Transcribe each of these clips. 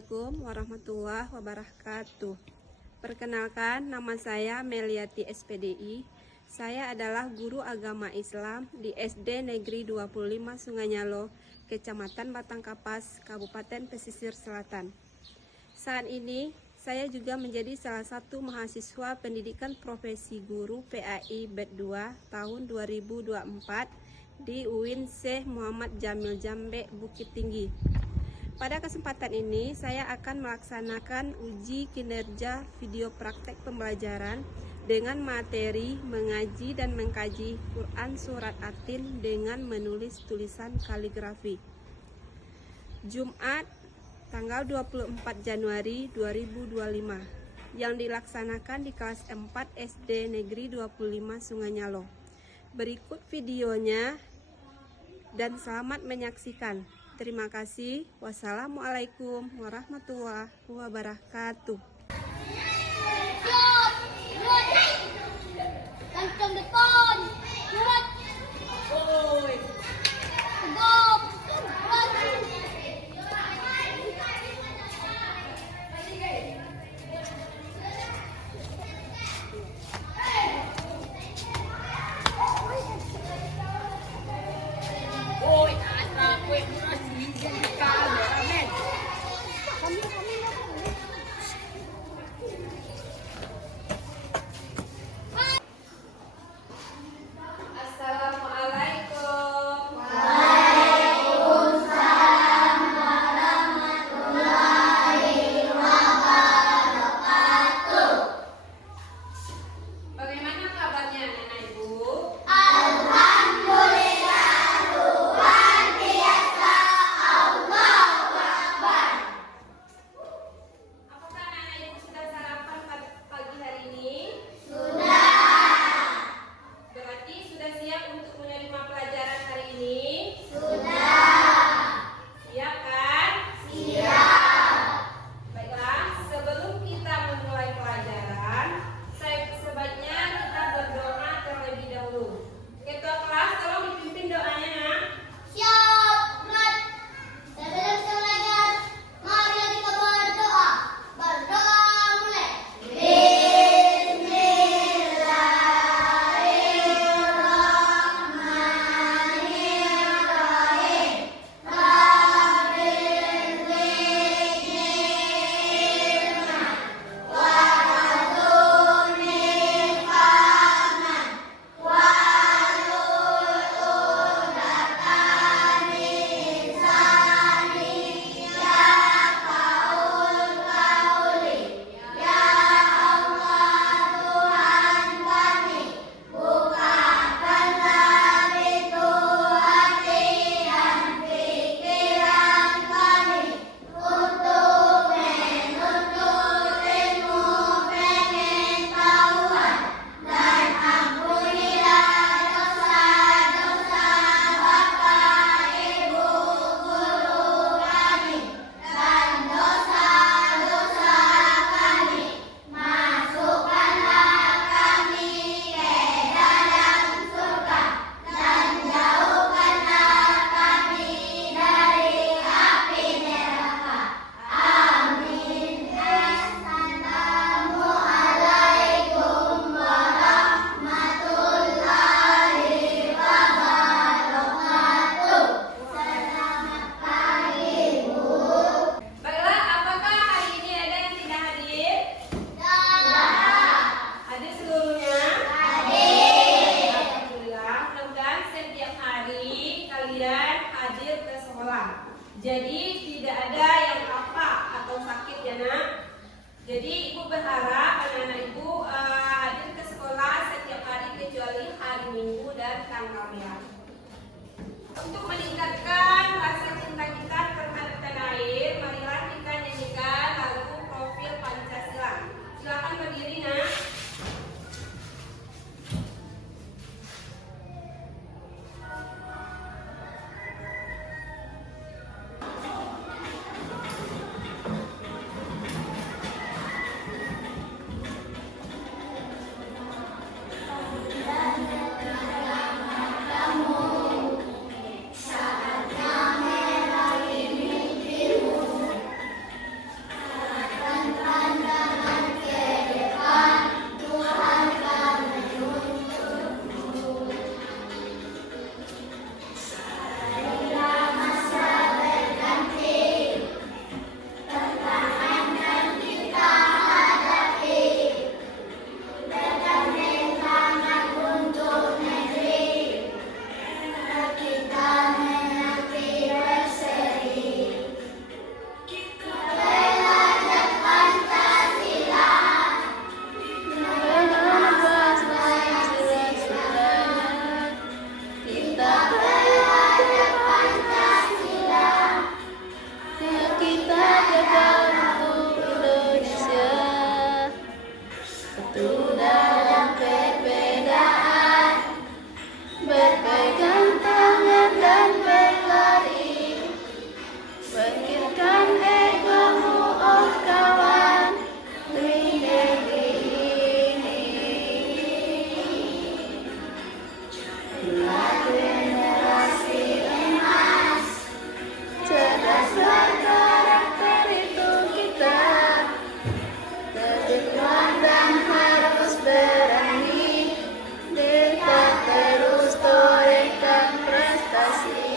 Assalamualaikum warahmatullahi wabarakatuh. Perkenalkan, nama saya Meliati SPDI. Saya adalah guru agama Islam di SD Negeri 25 Sunganyalo, Kecamatan Batangkapas, Kabupaten Pesisir Selatan. Saat ini, saya juga menjadi salah satu mahasiswa pendidikan profesi guru PAI BED 2 tahun 2024 di UIN Syekh Muhammad Jamil Jambe, Bukit Tinggi. Pada kesempatan ini, saya akan melaksanakan uji kinerja video praktek pembelajaran dengan materi mengaji dan mengkaji Quran Surat At-Tin dengan menulis tulisan kaligrafi. Jumat, tanggal 24 Januari 2025, yang dilaksanakan di kelas 4 SD Negeri 25 Sunganyalo. Berikut videonya dan selamat menyaksikan. Terima kasih. Wassalamualaikum warahmatullahi wabarakatuh. Langsung depan. Buat. Oi. Tegap. Oi, ada kue beras hijau di kameramen. Assalamualaikum. Waalaikumsalam warahmatullahi wabarakatuh. Bagaimana kabarnya anak ibu? Alhamdulillah, luar biasa. Allahu Akbar. Apakah anak ibu sudah sarapan pagi hari ini? Sudah. Berarti sudah siap untuk menerima pelajaran hari ini? Sudah. Siap kan? Siap. Baiklah, sebelum kita memulai pelajaran, sebaiknya kita berdoa terlebih dahulu. Ketua kelas, tolong dipimpin doanya, nak. Siap, Mat. Sebelum kita belajar, mari kita berdoa. Berdoa mulai. Bismillahirrahmanirrahim. Rabbil zidni Wadunil fahman Walul udatan lisani Yafqahul qawli. Ya Allah Tuhan kami, bukakanlah pintu hati dan pikiran kami untuk menuntut ilmu pengetahuan, dan ampunilah dosa-dosa Bapak Ibu guru kami dan dosa-dosa kami. Masukkanlah kami ke dalam surga dan jauhkanlah kami dari api neraka. Amin. Assalamualaikum warahmatullahi wabarakatuh. Selamat pagi, Bu. Baiklah, apakah hari ini ada yang tidak hadir? Hadir seluruhnya? Hadir. Alhamdulillah, mudah-mudahan setiap hari kalian hadir ke sekolah. Jadi tidak ada yang apa atau sakit ya, nak. Jadi ibu berharap anak-anak ibu hadir ke sekolah setiap hari kecuali hari Minggu dan tanggal merah. Untuk meningkatkan rasa cinta kita terhadap tanah air, marilah kita nyanyikan lagu Profil Pancasila. Silakan berdiri, nak. Saatnya Cerdas berkarakter itu kita, berjuang dan harus berani, kita terus torehkan prestasi.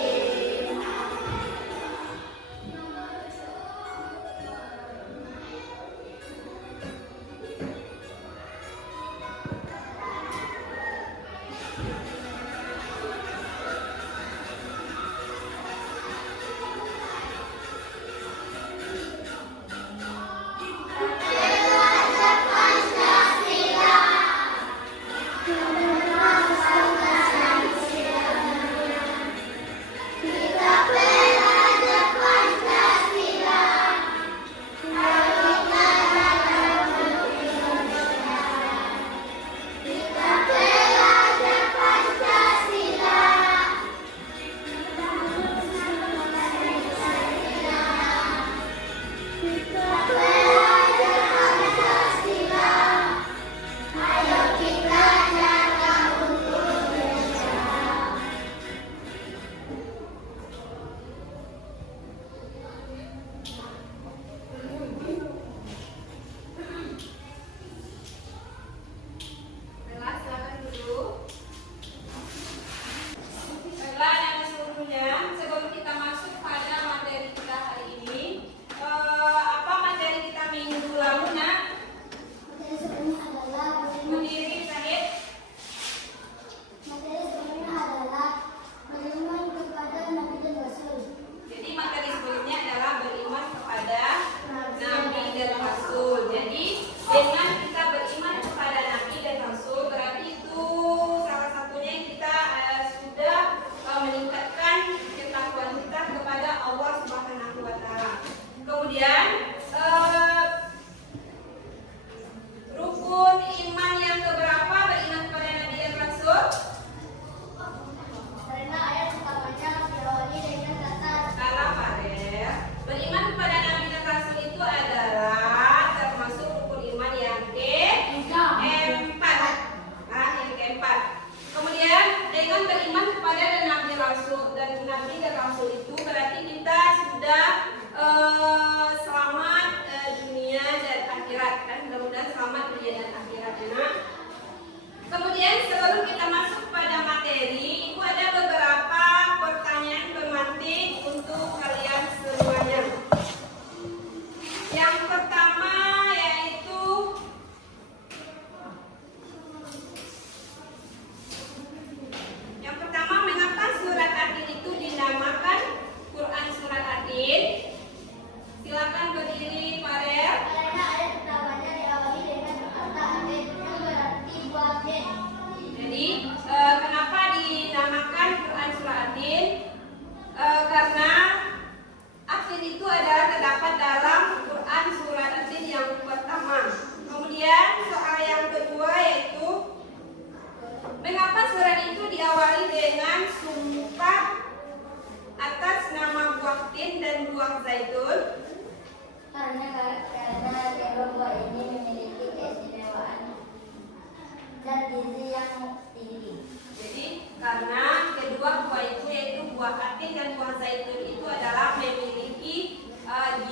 Karena kedua buah itu yaitu buah atin dan buah zaitun itu adalah memiliki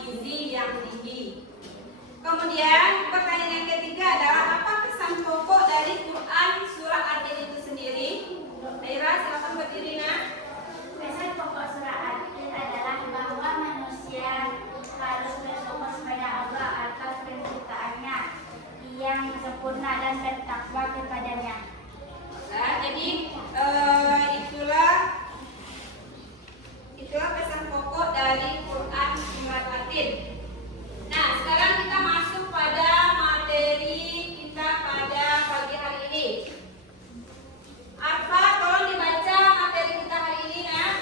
gizi yang tinggi. Kemudian pertanyaan yang ketiga adalah apa pesan pokok dari Quran surah Atin itu sendiri? Naira, silakan berdiri, Nak. Pesan pokok surah Atin adalah bahwa manusia harus bersyukur kepada Allah atas penciptaannya yang sempurna dan bertakwa kepadanya. Nah, jadi itulah pesan pokok dari Quran surat Atin. Nah, sekarang kita masuk pada materi kita pada pagi hari ini. Arfa, tolong dibaca materi kita hari ini, Nak.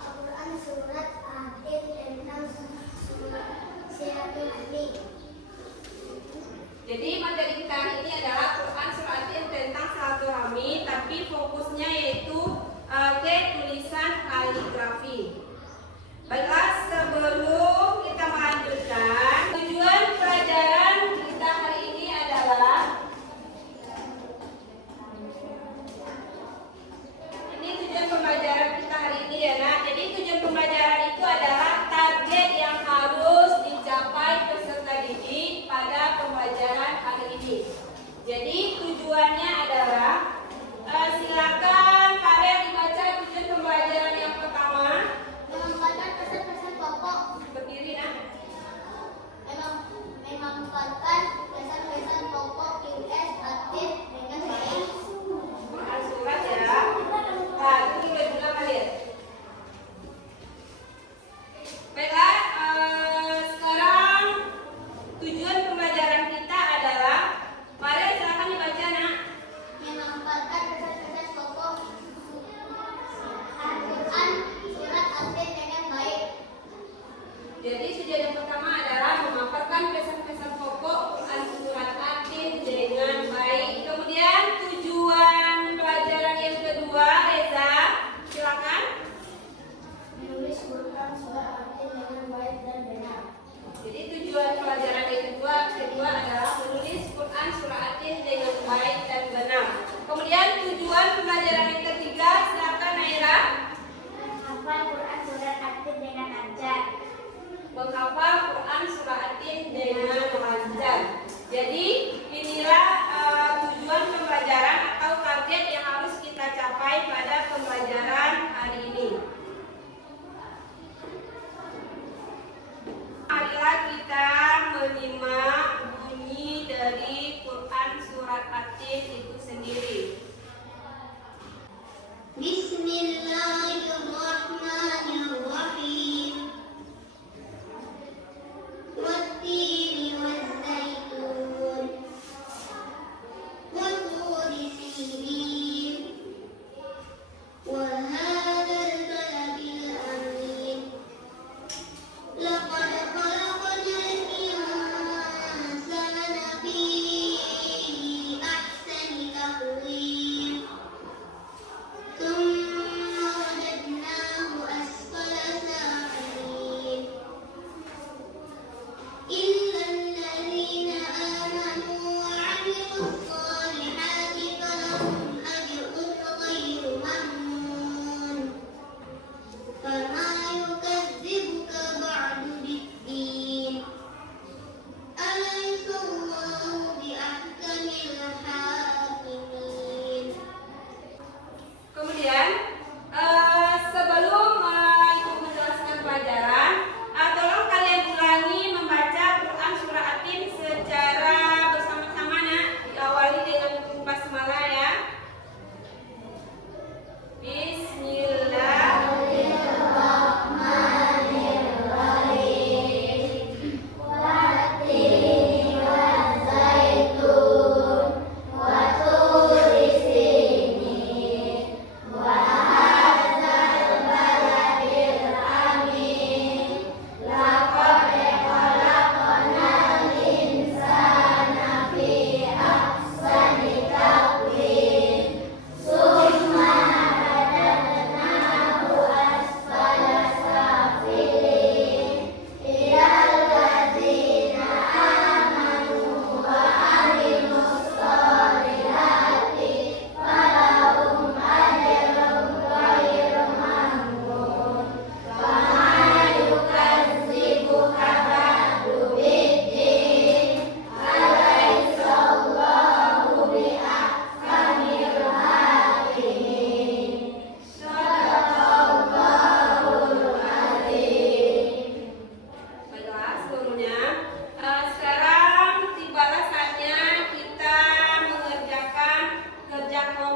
Al-Quran surat Atin tentang silaturahmi. Jadi materi kita hari ini adalah Quran surah Atin tentang silaturahmi, tapi fokusnya yaitu ke tulisan kaligrafi. Baiklah, sebelum kita melanjutkan, tujuan pelajaran kita hari ini adalah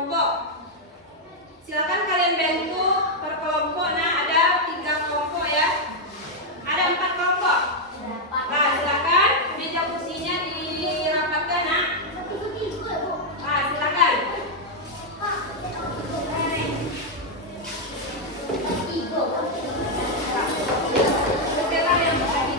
kelompok. Silakan kalian bentuk per kelompok. Nah, ada 3 kelompok ya. Ada 4 kelompok. Nah, silakan meja kursinya dirapatkan, nak. Nah, silakan. Setelah yang tadi.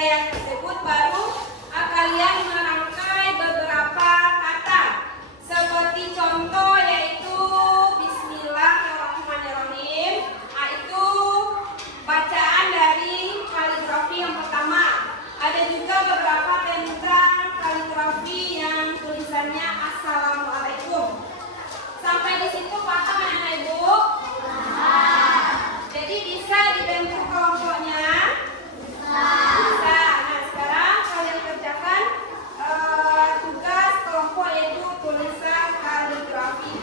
yang tersebut baru kalian merangkai beberapa kata. Seperti contoh yaitu Bismillahirrahmanirrahim. Itu bacaan dari kaligrafi yang pertama. Ada juga beberapa tentang kaligrafi yang tulisannya Assalamualaikum. Sampai di situ paham anak ibu? Jadi bisa dibentuk kelompoknya? Bisa. Nah sekarang kalian kerjakan tugas kelompok yaitu tulisan kaligrafi.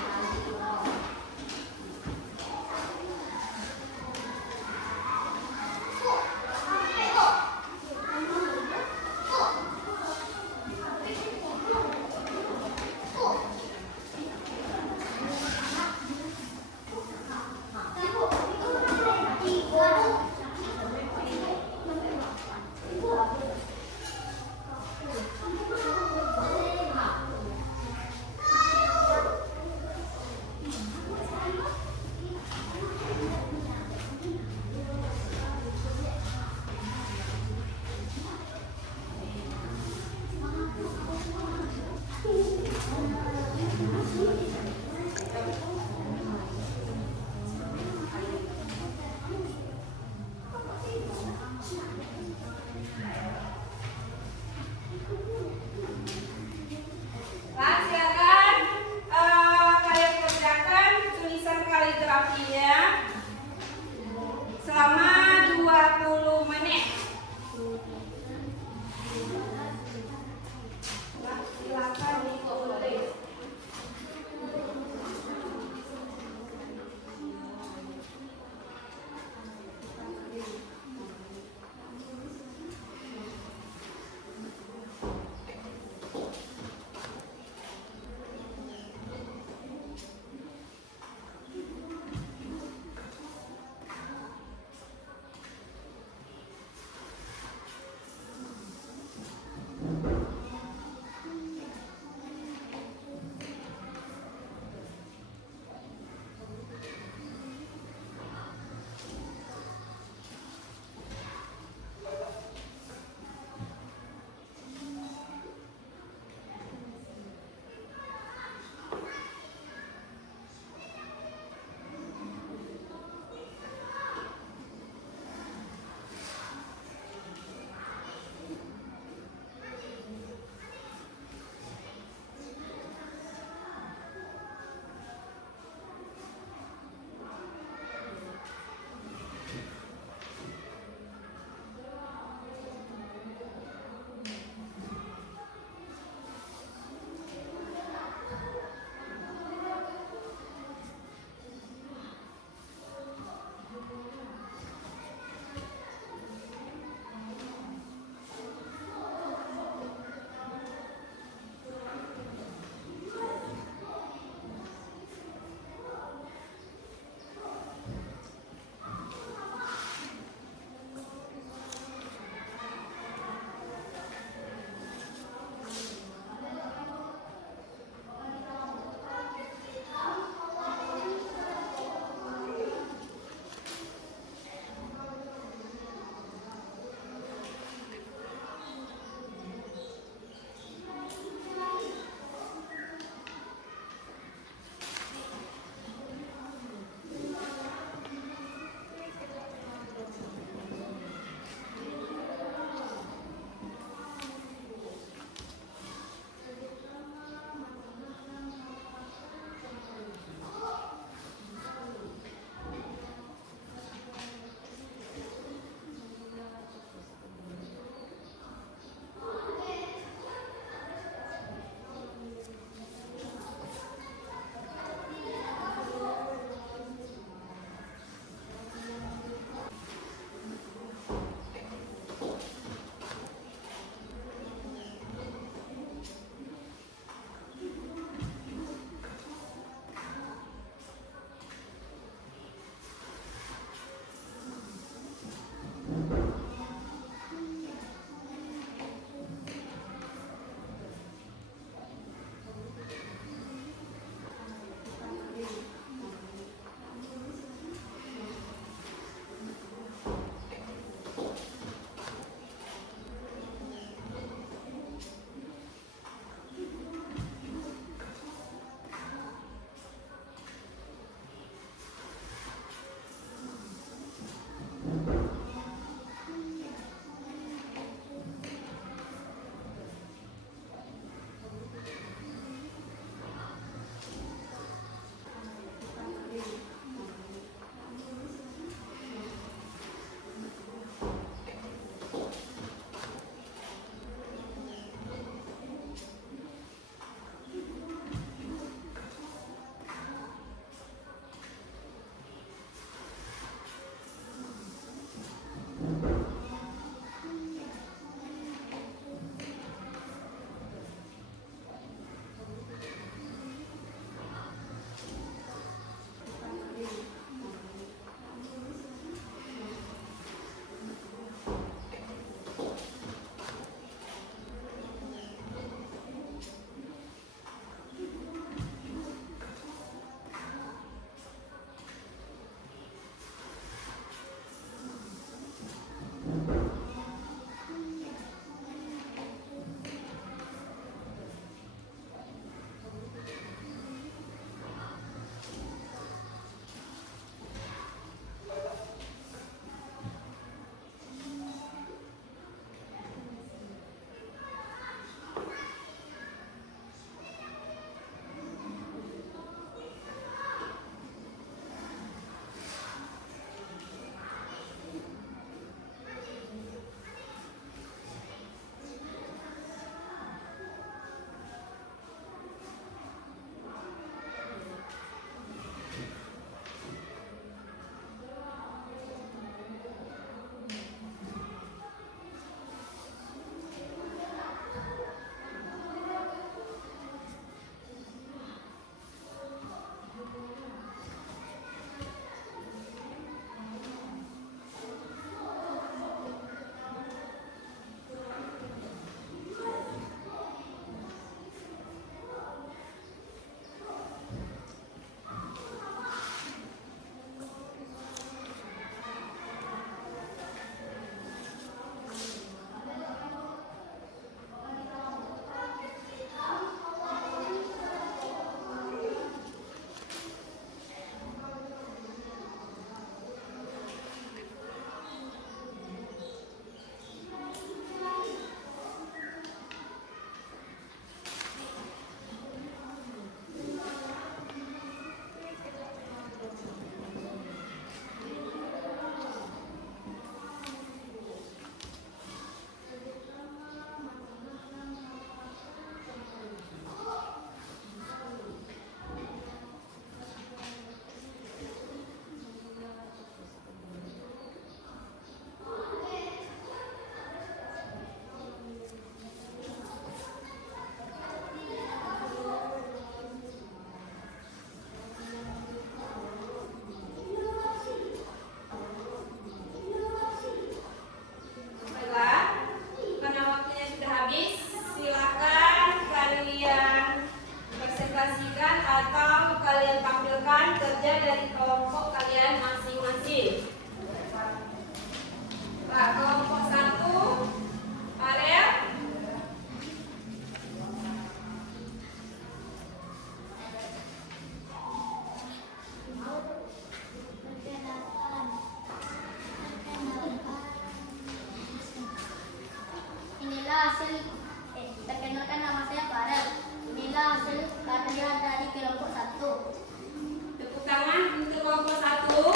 perkenalkan nama saya Farel. Inilah hasil karya dari kelompok 1. Tepuk tangan untuk kelompok 1.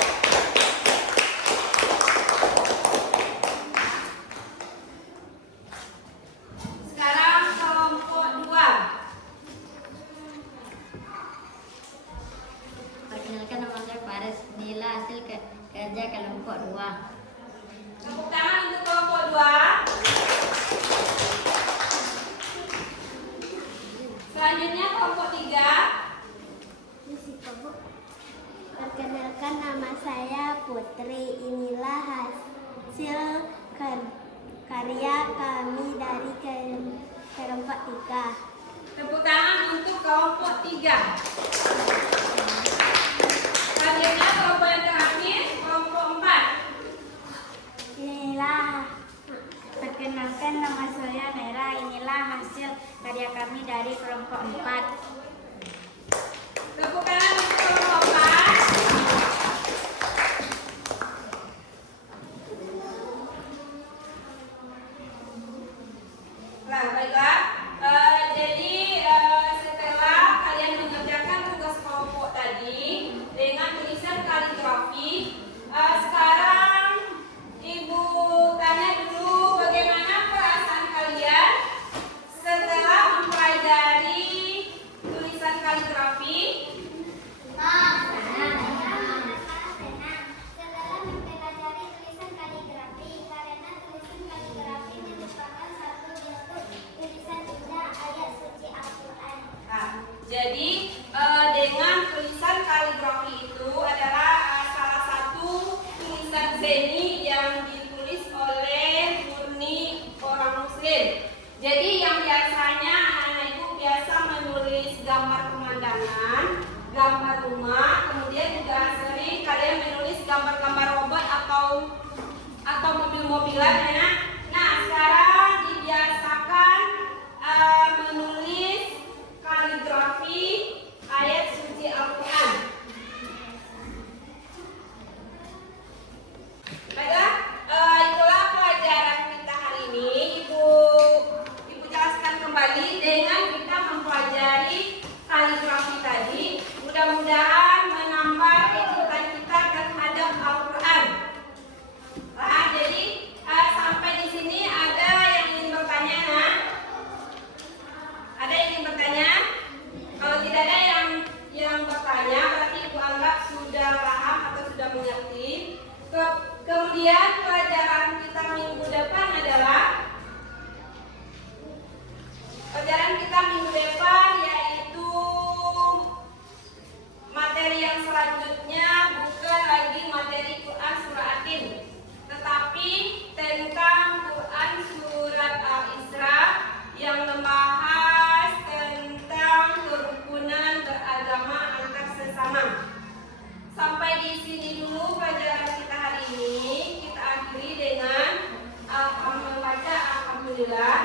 Sekarang kelompok 2. Perkenalkan nama saya Faris. Inilah hasil kerja kelompok 2. Tepuk tangan untuk kelompok 2. Selanjutnya kelompok 3. Perkenalkan nama saya Putri. Inilah hasil karya kami dari kelompok 3. Tepuk tangan untuk kelompok 3. Selanjutnya kelompok yang terakhir, kelompok 4. Inilah perkenalkan nama saya Nera. Inilah hasil karya kami dari kelompok 4. Tepuk tangan untuk kelompok 4. Nah, baiklah. Jadi setelah kalian mengerjakan tugas kelompok tadi dengan tulisan kaligrafi, sekarang Ibu tanya dulu bagaimana perasaan kalian setelah mempelajari tulisan kaligrafi. Setelah mempelajari tulisan kaligrafi, karena tulisan kaligrafi merupakan satu bentuk tulisan indah ayat suci Al-Quran. Nah, jadi dengan tulisan kaligrafi itu adalah salah satu tulisan seni yang ditulis oleh murni orang Muslim. Jadi yang biasanya anak-anak itu biasa menulis gambar pemandangan, gambar rumah, kemudian juga sering kalian menulis gambar-gambar robot atau mobil-mobilan ya. Nah, sekarang dibiasakan menulis kaligrafi ayat suci Al-Quran. Baiklah, itulah pelajaran kita hari ini. Ibu jelaskan kembali dengan kita mempelajari kaligrafi tadi. Mudah-mudahan menambah kecintaan kita terhadap Al-Quran. Nah, jadi sampai di sini ada yang ingin bertanya, nah? Ada yang ingin bertanya? Kalau tidak ada yang bertanya, berarti Ibu anggap sudah paham atau sudah mengerti. Kemudian pelajaran kita minggu depan adalah yaitu materi yang selanjutnya bukan lagi materi Quran surah Atin, tetapi tentang Quran surat Al-Isra yang membahas tentang kerukunan beragama antar sesama. Sampai di sini dulu pelajaran kita hari ini. Kita akhiri dengan alhamdulillah.